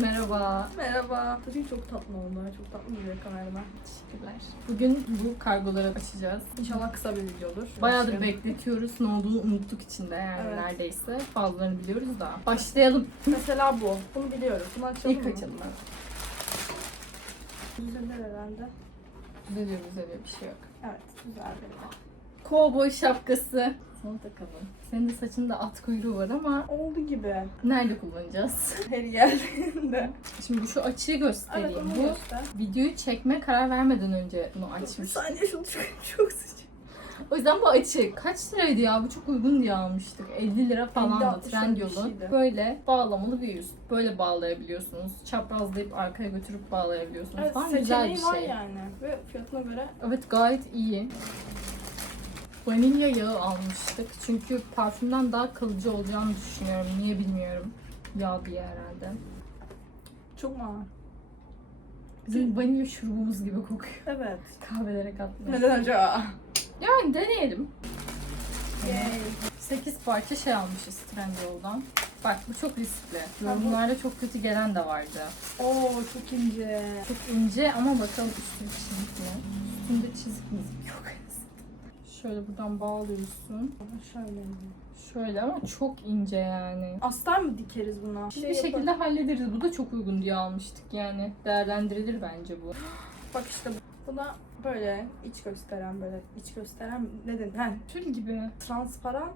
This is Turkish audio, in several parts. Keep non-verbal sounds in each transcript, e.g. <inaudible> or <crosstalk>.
Merhaba. Merhaba. Bugün çok tatlı oldu. Çok tatlı duruyor kamerada. Teşekkürler. Bugün bu kargoları açacağız. İnşallah kısa bir video olur. Bayağıdır Başlayalım. bekletiyoruz. Ne olduğunu unuttuk içinde yani Evet. neredeyse. Bazılarını biliyoruz da. Başlayalım. <laughs> Mesela bu. Bunu biliyoruz. Bunu açalım İlk mı? açalım. Düzelir herhalde. Düzeliyor düzeliyor bir şey yok. Evet. Güzel bir Kovboy şapkası. Sana takalım. Senin de saçında at kuyruğu var ama Oldu gibi. nerede kullanacağız? <laughs> Her geldiğinde. Şimdi şu açıyı evet göstereyim. onu bu göster. videoyu çekme karar vermeden önce bunu Bir açmıştım. saniye şunu çok, <laughs> çok sıcak. O yüzden bu açı kaç liraydı ya? Bu çok uygun diye almıştık. 50 lira falan da 50-60 trend bir yolu. şeydi. Böyle bağlamalı bir yüz. Böyle bağlayabiliyorsunuz. Çaprazlayıp arkaya götürüp bağlayabiliyorsunuz Evet falan. Güzel bir seçeneği var şey. yani. Ve fiyatına göre Evet gayet iyi. Vanilya yağı almıştık. Çünkü parfümden daha kalıcı olacağını düşünüyorum. Niye bilmiyorum. Yağ diye herhalde. çok mu ağır? Bizim vanilya şurubumuz gibi kokuyor. Evet. <laughs> Kahvelere katmıyor. Neden acaba? Yani deneyelim. Yay. 8 parça şey almışız Trendyol'dan. Bak bu çok riskli. Yorumlarda çok kötü gelen de vardı. Oo çok ince. Çok ince ama bakalım üstü çizik mi? Üstünde çizik mizik yok. Şöyle buradan bağlıyorsun. Şöyle. Şöyle ama çok ince yani. Astar mı dikeriz buna? Bir şekilde hallederiz. Bu da çok uygun diye almıştık yani. Değerlendirilir bence bu. Bak işte buna böyle iç gösteren böyle iç gösteren ne denir? Ha, Tül gibi mi? transparan.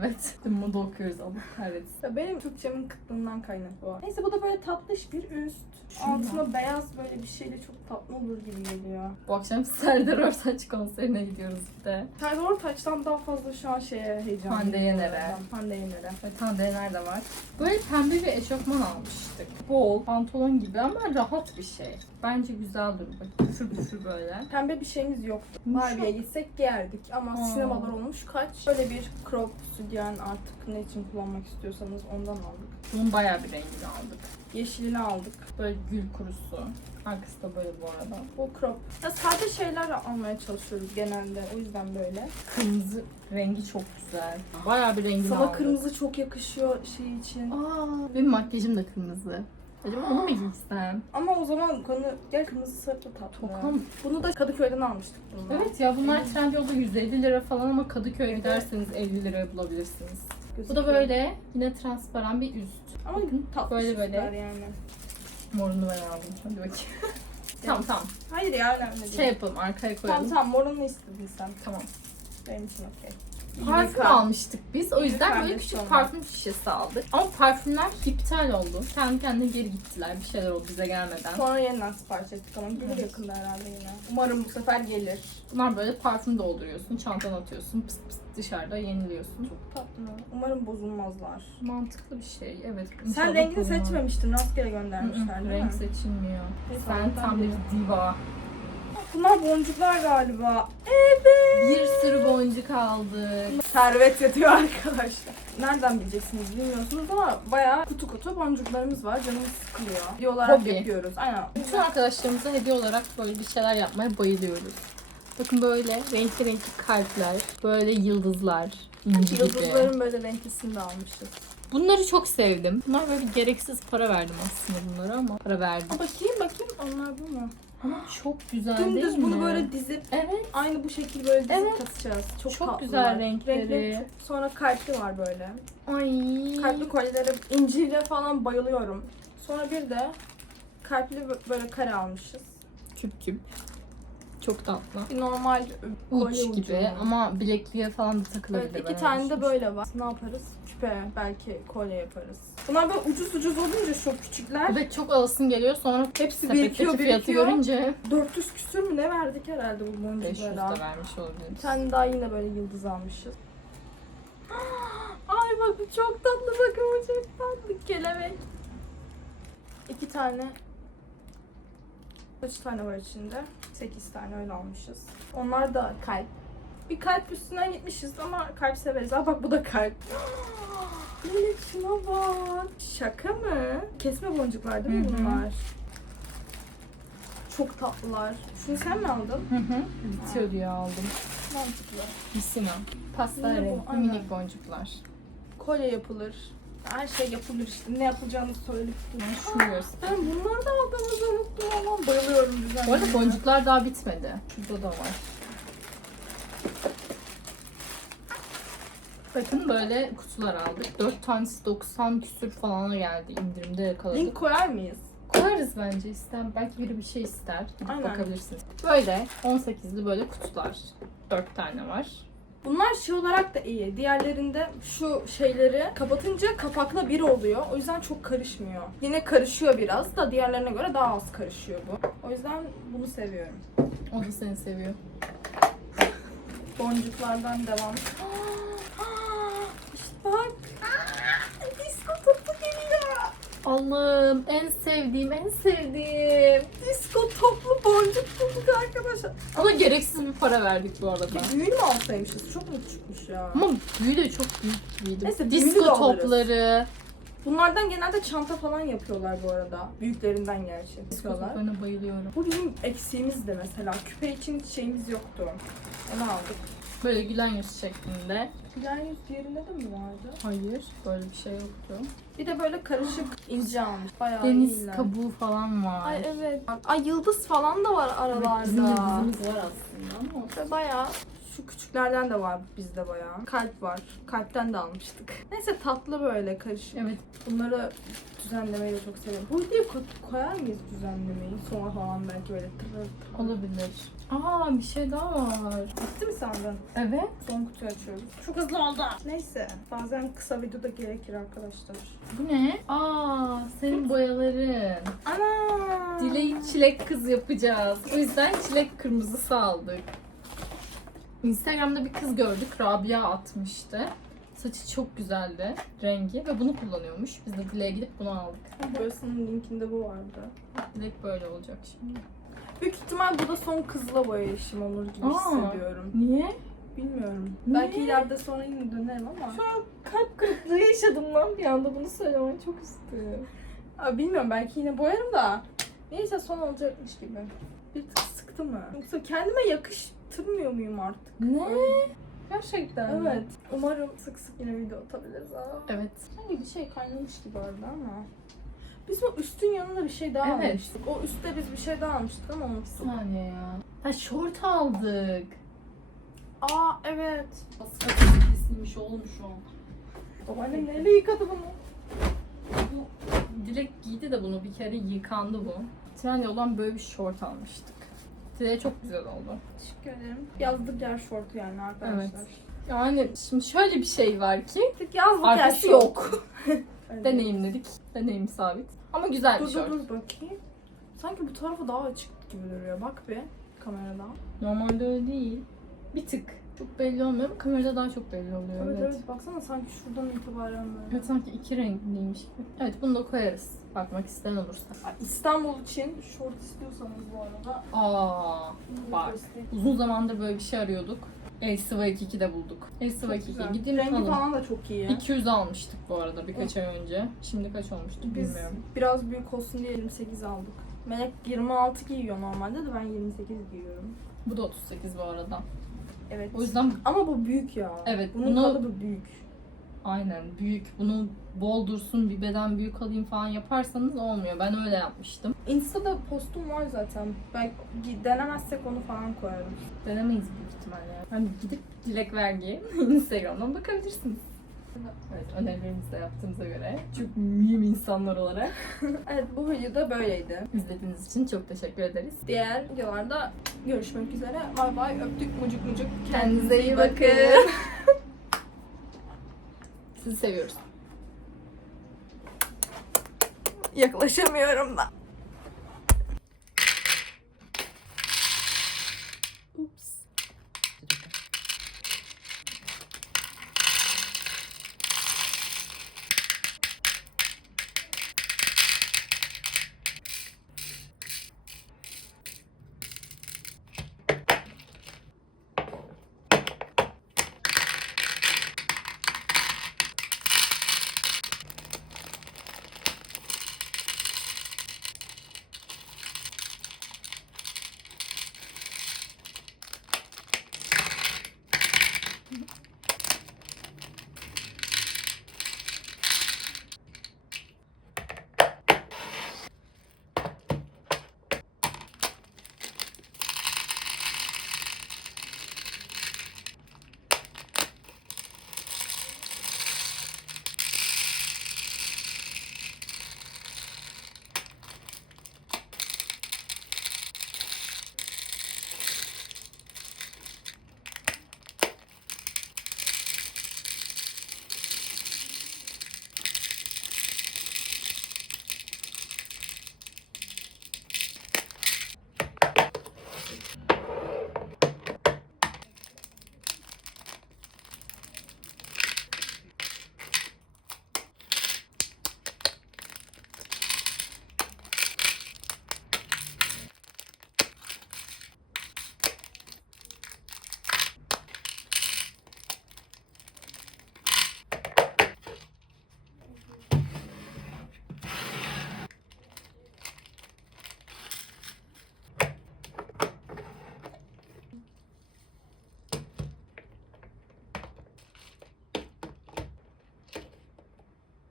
Evet. Moda okuyoruz Allah kahretsin. Ya benim Türkçemin kıtlığından kaynaklı o. Neyse bu da böyle tatlış bir üst. Altına beyaz böyle bir şeyle çok tatlı olur gibi geliyor. Bu akşam Serdar Ortaç konserine gidiyoruz bir de. Serdar Ortaç'tan daha fazla şu an şeye heyecanlıyım. Hande Yener'e. Hande Yener'e. Ve tandeler de var. Böyle pembe bir eşofman almıştık. Bol, pantolon gibi ama rahat bir şey. Bence güzel. Bak püfür püfür böyle. Pembe bir şeyimiz yoktu. Barbie'ye gitsek giyerdik ama Aa. sinemalar olmuş kaç. Böyle bir crop sütyen artık ne için kullanmak istiyorsanız ondan aldık. Bunun bayağı bir rengini aldık. Yeşilini aldık. Böyle gül kurusu. Arkası da böyle bu arada. Bu crop. Ya sade şeyler almaya çalışıyoruz genelde. O yüzden böyle. Kırmızı rengi çok güzel. Bayağı bir rengini Sana aldık. kırmızı çok yakışıyor şey için. Aa, benim makyajım da kırmızı. Acaba onu mu giysem? Ama o zaman konu gel kırmızı sarı da tatlı. Tokam. Bunu da Kadıköy'den almıştık bunu. Evet ya bunlar Trendyol'da 150 lira falan ama Kadıköy'e giderseniz 50 liraya bulabilirsiniz. Bu da böyle yine transparan bir üst. Ama tatlı böyle böyle yani. Morunu ben aldım. Hadi bakayım. <laughs> tamam tamam. Hayır ya önemli değil. Şey yapalım arkaya tamam koyalım. tamam morunu istedin sen. Tamam. Benim için okey. Parfüm almıştık biz. O yüzden böyle kardeş küçük olmak. parfüm şişesi aldık. Ama parfümler iptal oldu. Kendi kendine geri gittiler. Bir şeyler oldu bize gelmeden. Sonra yeniden sipariş ettik ama gelir Evet. yakında herhalde yine. Umarım bu sefer gelir. Bunlar böyle parfüm dolduruyorsun, çantana atıyorsun, pıst pıst dışarıda yeniliyorsun. Çok tatlı. Umarım bozulmazlar. Mantıklı bir şey. Evet. Sen rengini seçmemiştin. Rastgele Hı göndermişler hı, değil Renk mi? seçilmiyor. Sen tam bir diva. Bunlar boncuklar galiba. Evet. Bir sürü boncuk aldık. Servet yatıyor arkadaşlar. Nereden bileceksiniz bilmiyorsunuz ama bayağı kutu kutu boncuklarımız var. Canımız sıkılıyor. Video olarak Hobi. yapıyoruz. Aynen. Bütün arkadaşlarımıza hediye olarak böyle bir şeyler yapmaya bayılıyoruz. Bakın böyle renkli renkli kalpler, böyle yıldızlar, inci gibi. Yıldızların böyle renklisini de almışız. Bunları çok sevdim. Bunlar böyle gereksiz para verdim aslında bunlara ama para verdim. Aa, bakayım bakayım onlar bu mu? Ama çok güzel Dümdüz değil mi? bunu böyle dizip Evet. aynı bu şekilde böyle dizip Evet. tasacağız. Çok, Çok tatlılar. güzel renkleri. çok- Sonra kalpli var böyle. Ay. Kalpli kolyelere inciyle falan bayılıyorum. Sonra bir de kalpli böyle kare almışız. küp küp. Çok tatlı. Bir normal kolye Uç ucu gibi mu? ama bilekliğe falan da takılabilir. Evet, iki tane de böyle var. Ne yaparız? Küpe, belki kolye yaparız. Bunlar böyle ucuz ucuz olunca çok küçükler. Evet çok alasın geliyor sonra Hepsi birikiyor, fiyatı birikiyor. görünce 400 küsür mü ne verdik herhalde bu 500 boncuklara. da vermiş olabiliriz. Bir tane daha yine böyle yıldız almışız. <gasps> Ay bak bu çok tatlı bakın bu çok tatlı kelebek. İki tane Kaç tane var içinde? 8 tane öyle almışız. Onlar da kalp. Bir kalp üstünden gitmişiz ama kalp severiz. Aa bak bu da kalp. <gasps> Melek şuna bak. Şaka mı? Kesme boncuklar değil mi Hı hı. bunlar? Çok tatlılar. Şunu sen mi aldın? Hı hı. Bitiyor diye aldım. Mantıklı. Misina. Pastel Yine bu, renkli aynen. minik boncuklar. Kolye yapılır. Her şey yapılır işte. Ne yapılacağını söyledik. Ben şunu. Ben bunları da aldığımızı unuttum ama bayılıyorum güzel. Bu arada boncuklar daha bitmedi. Şurada da var. Bakın böyle kutular aldık. 4 tanesi 90 küsür falana geldi. indirimde yakaladık. Link koyar mıyız? Koyarız bence ister. Belki biri bir şey ister. Gidip Aynen. bakabilirsiniz. Böyle 18'li böyle kutular. 4 tane var. Bunlar şey olarak da iyi. Diğerlerinde şu şeyleri kapatınca kapakla bir oluyor. O yüzden çok karışmıyor. Yine karışıyor biraz da diğerlerine göre daha az karışıyor bu. O yüzden bunu seviyorum. O da seni seviyor. Boncuklardan devam. <gasps> bak. Disco topu geliyor. Allah'ım en sevdiğim en sevdiğim. Disco toplu boncuk bulduk arkadaşlar. Ama gereksiz bir para verdik bu arada. Büyüğünü mü alsaymışız? Çok mu küçükmüş ya? Ama büyü de çok büyük gibiydi. Neyse, de Disko alırız. topları. Bunlardan genelde çanta falan yapıyorlar bu arada. Büyüklerinden gerçi. Yapıyorlar. toplarına bayılıyorum. Bu bizim eksiğimizdi mesela. Küpe için şeyimiz yoktu. Onu aldık. Böyle gülen yüz şeklinde. Gülen yüz diğerinde de mi vardı? Hayır böyle bir şey yoktu. Bir de böyle karışık ince almış. Bayağı Deniz iyiler. kabuğu falan var. Ay evet. Ay yıldız falan da var aralarda. Bizim yıldızımız var aslında ama. Ve bayağı şu küçüklerden de var bizde bayağı. Kalp var. Kalpten de almıştık. Neyse tatlı böyle karışık. Evet Bunları düzenlemeyi de çok seviyorum. Bu videoyu ko- koyar mıyız düzenlemeyi? Sonra falan belki böyle tırır tırır. olabilir. Aa bir şey daha var. Bitti mi sandın? Evet. Son kutuyu açıyoruz. Çok hızlı oldu. Neyse. Bazen kısa videoda gerekir arkadaşlar. Bu ne? Aa senin boyaların. Ana! Dileği çilek kız yapacağız. O yüzden çilek kırmızısı aldık. Instagram'da bir kız gördük. Rabia atmıştı. Saçı çok güzeldi. Rengi ve bunu kullanıyormuş. Biz de Dileğe gidip bunu aldık. Böylesinin linkinde bu vardı. Dilek böyle olacak şimdi. Büyük ihtimal bu da son kızla boyayışım olur gibi Aa. hissediyorum. Niye? Bilmiyorum. Niye? Belki ileride sonra yine dönerim ama. Şu an kalp kırıklığı yaşadım lan bir anda bunu söylemen çok. Aa, bilmiyorum belki yine boyarım da. Neyse son olacakmış gibi. Bir tık sıktı mı? Yoksa kendime yakıştırmıyor muyum artık? Ne? Öyle. Gerçekten mi? Evet. Umarım sık sık yine video atabiliriz. Aa. Evet. Sanki bir şey kaynamış gibi orada ama. Biz o üstün yanında bir şey daha Evet. almıştık. O üstte biz bir şey daha almıştık ama unuttum. saniye ya. Ha şort aldık. Aa evet. Saçı kesilmiş şu an. Babaannem neyle yıkadı bunu? Bu direkt giydi de bunu bir kere yıkandı bu. Trendyol'dan böyle bir şort almıştık. Dileğe çok güzel oldu. Teşekkür ederim. Yazlık yer şortu yani arkadaşlar. Evet. Yani şimdi şöyle bir şey var ki Tık yazlık yer arkası şort. yok. <laughs> Evet. Deneyimledik. Deneyim sabit. Ama güzel bir Dur şort. dur dur bakayım. Sanki bu tarafı daha açık gibi duruyor. Bak bir kameradan. Normalde öyle değil. Bir tık. Çok belli olmuyor ama kamerada daha çok belli oluyor. Evet, Evet. evet baksana sanki şuradan itibaren böyle. Evet sanki iki renkliymiş gibi. Evet bunu da koyarız. Bakmak isteyen olursa. İstanbul için şort istiyorsanız bu arada. Aa, bunu bak. göstereyim. Uzun zamandır böyle bir şey arıyorduk. Elsiva 2'de bulduk. Elsiva Çok 2 güzel. gideyim Rengi alın. falan da çok iyi. 200 almıştık bu arada birkaç ay önce. Şimdi kaç olmuştu Biz bilmiyorum. biraz büyük olsun diye 28 aldık. Melek 26 giyiyor normalde de ben 28 giyiyorum. Bu da 38 bu arada. Evet. O yüzden Ama bu büyük ya. Evet, Bunun bunu- kalıbı büyük. aynen büyük. Bunu bol dursun bir beden büyük alayım falan yaparsanız olmuyor. Ben öyle yapmıştım. Insta'da postum var zaten. Belki denemezsek onu falan koyarım. Denemeyiz büyük ihtimalle. Hani gidip Dilek Vergi <laughs> Instagram'dan bakabilirsiniz. Evet önerilerimizi de yaptığımıza göre çok mühim insanlar olarak <laughs> Evet bu video da böyleydi. izlediğiniz için çok teşekkür ederiz. Diğer videolarda görüşmek üzere. Bay bay öptük mucuk mucuk. Kendinize iyi bakın. <laughs> Sizi seviyoruz. Yaklaşamıyorum da.